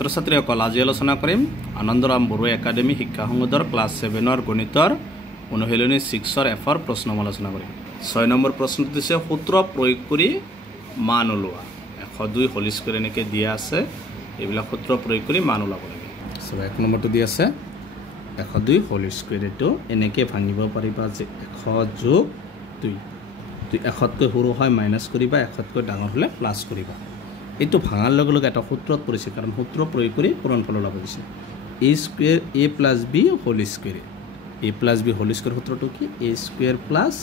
ছাত্ৰছাত্ৰীসকল আজি আলোচনা কৰিম আনন্দৰাম বড়ো একাডেমি শিক্ষা সংসদৰ ক্লাছ 7ৰ গণিতৰ অনুশীলনী 6ৰ এফৰ প্ৰশ্ন আলোচনা কৰিম 6 নম্বৰ প্ৰশ্নটো দিছে সূত্ৰ প্ৰয়োগ কৰি মান ওলোৱা 102 হোল স্কয়াৰ এনেকে দিয়া আছে এইবিলাক সূত্ৰ প্ৰয়োগ কৰি মান ওলাব লাগে সব 1 নম্বৰটো দি আছে 102 হোল স্কয়াৰ এটো এনেকে ভাঙিব পাৰিবা যে 100 যোগ 2 100তকৈ সৰু হয় মাইনাস কৰিবা 100তকৈ ডাঙৰ হলে প্লাস কৰিবা এইটো ভাঙাৰ লগে লগে এটা সূত্ৰত পৰিছে কাৰণ সূত্ৰ প্ৰয়োগ কৰি পূৰণফল ওলাব দিছে a square a plus b whole square a plus b whole square সূত্ৰটো কি a square plus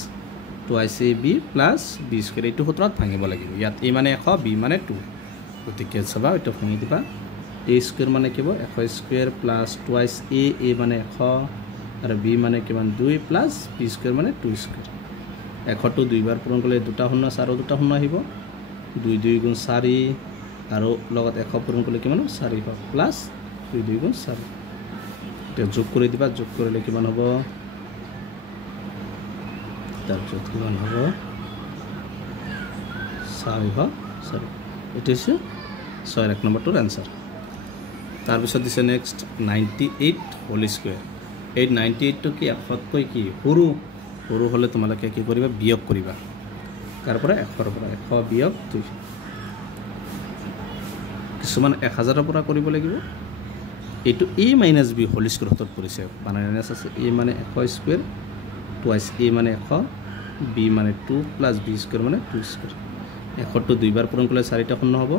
twice ab plus b square এইটো সূত্ৰত ভাঙিব লাগিব ইয়াত a মানে 100 b মানে 2 গতিকে চাবা এইটো ভাঙি দিবা a স্কয়াৰ মানে কিব 100 স্কয়াৰ প্লাস টুৱাইস a মানে 100 আৰু b মানে কিমান 2 প্লাস b স্কয়াৰ মানে 2 স্কয়াৰ 100 টো দুইবাৰ পূৰণ কৰিলে দুটা শূন্য আছে আৰু দুটা শূন্য আহিব 2 2 গুণ 4 আৰু লগত 100 পূৰণ কৰিলে কিমান 4 হ'ব প্লাস 2 2 গুণ 4 এটা যোগ কৰি দিবা যোগ কৰিলে কিমান হ'ব তাৰপিছত কিমান হ'ব 4 হ'ব 4 এটা আছে 6 এক নম্বৰটোৰ आंसर তাৰপিছত দিছে নেক্সট 98 হোল স্কয়াৰ এই 98 টো কি 100 কৈ কি সৰু সৰু হলে তোমালোকে কি কৰিবা বিয়োগ কৰিবা কাৰ পৰা 100 ৰ পৰা 100 বিয়োগ 2 কিছুমান 1000 ৰ পৰা কৰিব লাগিব এটো a - b হোল স্কয়াৰ হতত পৰিছে বানানাস আছে a মানে 100 স্কয়াৰ টুৱাইস a মানে 100 b মানে 2 প্লাস b স্কয়াৰ মানে 2 স্কয়াৰ 100 টো দুইবাৰ পূৰণ কৰিলে 4টা শূন্য হ'ব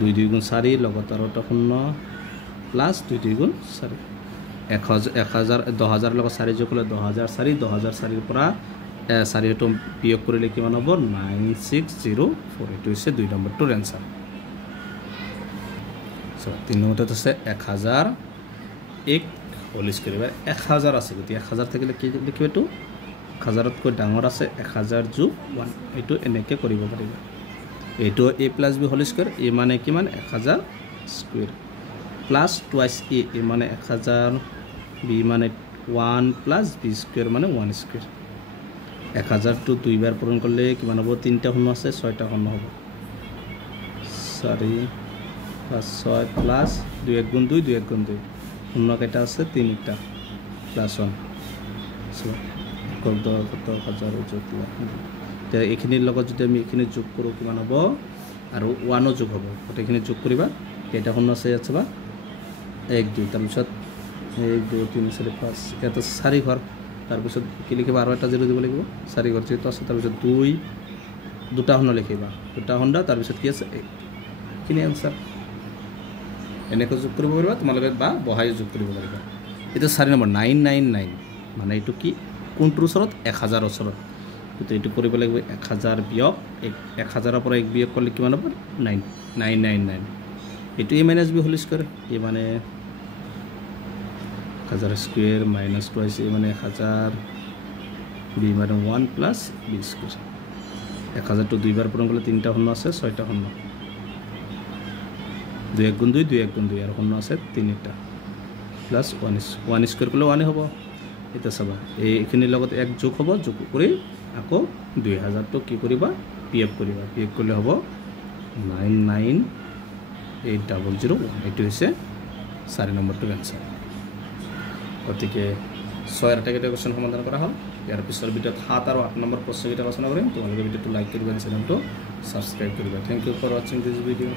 2 2 গুণ 4 লগত আৰু এটা শূন্য প্লাস 2 2 গুণ 4 1000 10000 লগত 4 যোগ কৰিলে 10004 10004 ৰ পৰা 4 টো বিয়োগ কৰিলে কিমান হ'ব 9604 এটো হৈছে 2 নম্বৰটোৰ आंसर সো 3 নম্বৰটো আছে 1001 হোল স্কয়াৰ 1000 আছে গতি 1000 থাকিলে কি লিখিব তো 1000 তকৈ ডাঙৰ আছে 1000 যোগ 1 এটো এনেকে কৰিব পাৰিবা এটো a + b whole square a মানে কিমান 1000 স্কয়াৰ প্লাস টুৱাইস a মানে 1000 b মানে 1 প্লাস b স্কয়াৰ মানে 1 স্কয়াৰ 1000 টো দুইবাৰ পূৰণ কৰিলে কিমান হ'ব 3টা শূন্য আছে 6টা শূন্য হ'ব 4 5 6 প্লাস 2 1 গুণ 2 2 1 গুণ 2 শূন্য কেইটা আছে 3টা প্লাস 1 সো কত 1000 যোগ তে এখিনিৰ লগত যদি আমি এখিনি যোগ কৰো কিমান হ'ব আৰু 1 যোগ হ'ব গটেখিনি যোগ কৰিবা কেইটা শূন্য আছে ইয়াত চাবা 1 2 তাৰপিছত 1 2 3 4 5 এটা 4 ঘৰ তাৰপিছত কি লিখিবা আৰু এটা জিৰো দিব লাগিব 4 ঘৰ যেটো আছে তাৰপিছত 2 দুটা শূন্য লিখিবা দুটা শূন্য তাৰপিছত কি আছে কিনি आंसर এনেকৈ যোগ কৰিব পাৰিবা তোমালোকে বা বহাই যোগ কৰিব পাৰিবা এটা 4 নম্বৰ 999 মানে এটো কি কোনটোৰ ওচৰত 1000 ওচৰত তো এটো কৰিব লাগিব 1000 বিয়োগ 1000 ৰ পৰা 1 বিয়োগ কৰিলে কিমান হ'ব 9999 এটো a - b whole square a মানে 1000 স্কয়াৰ মাইনাস টুৱাইস a মানে 1000 b মানে 1 প্লাস b স্কয়াৰ 1000 টো দুইবাৰ পূৰণ কৰিলে 3টা শূন্য আছে 6টা শূন্য 2 1 গুণ 2 2 1 গুণ 2 আৰু শূন্য আছে 3টা প্লাস 1 স্কয়াৰ কৰিলে 1 হ'ব এটা চাবা এইখিনিৰ লগত 1 যোগ হ'ব যোগ কৰি আকৌ 2000 টো কি কৰিবা বিয়োগ কৰিবা বিয়োগ কৰিলে হ'ব 998001 এটো হৈছে 4 নম্বৰটোৰ आंसर গতিকে 6 টা কেইটা কোৱেশ্চন সমাধান কৰা হ'ল ইয়াৰ পিছৰ ভিডিঅ'ত 7 আৰু 8 নম্বৰ প্ৰশ্ন কেইটা আলোচনা কৰিম তোমালোকে ভিডিঅ'টো লাইক কৰিবা চেনেলটো সাবস্ক্ৰাইব কৰিবা thank you for watching this video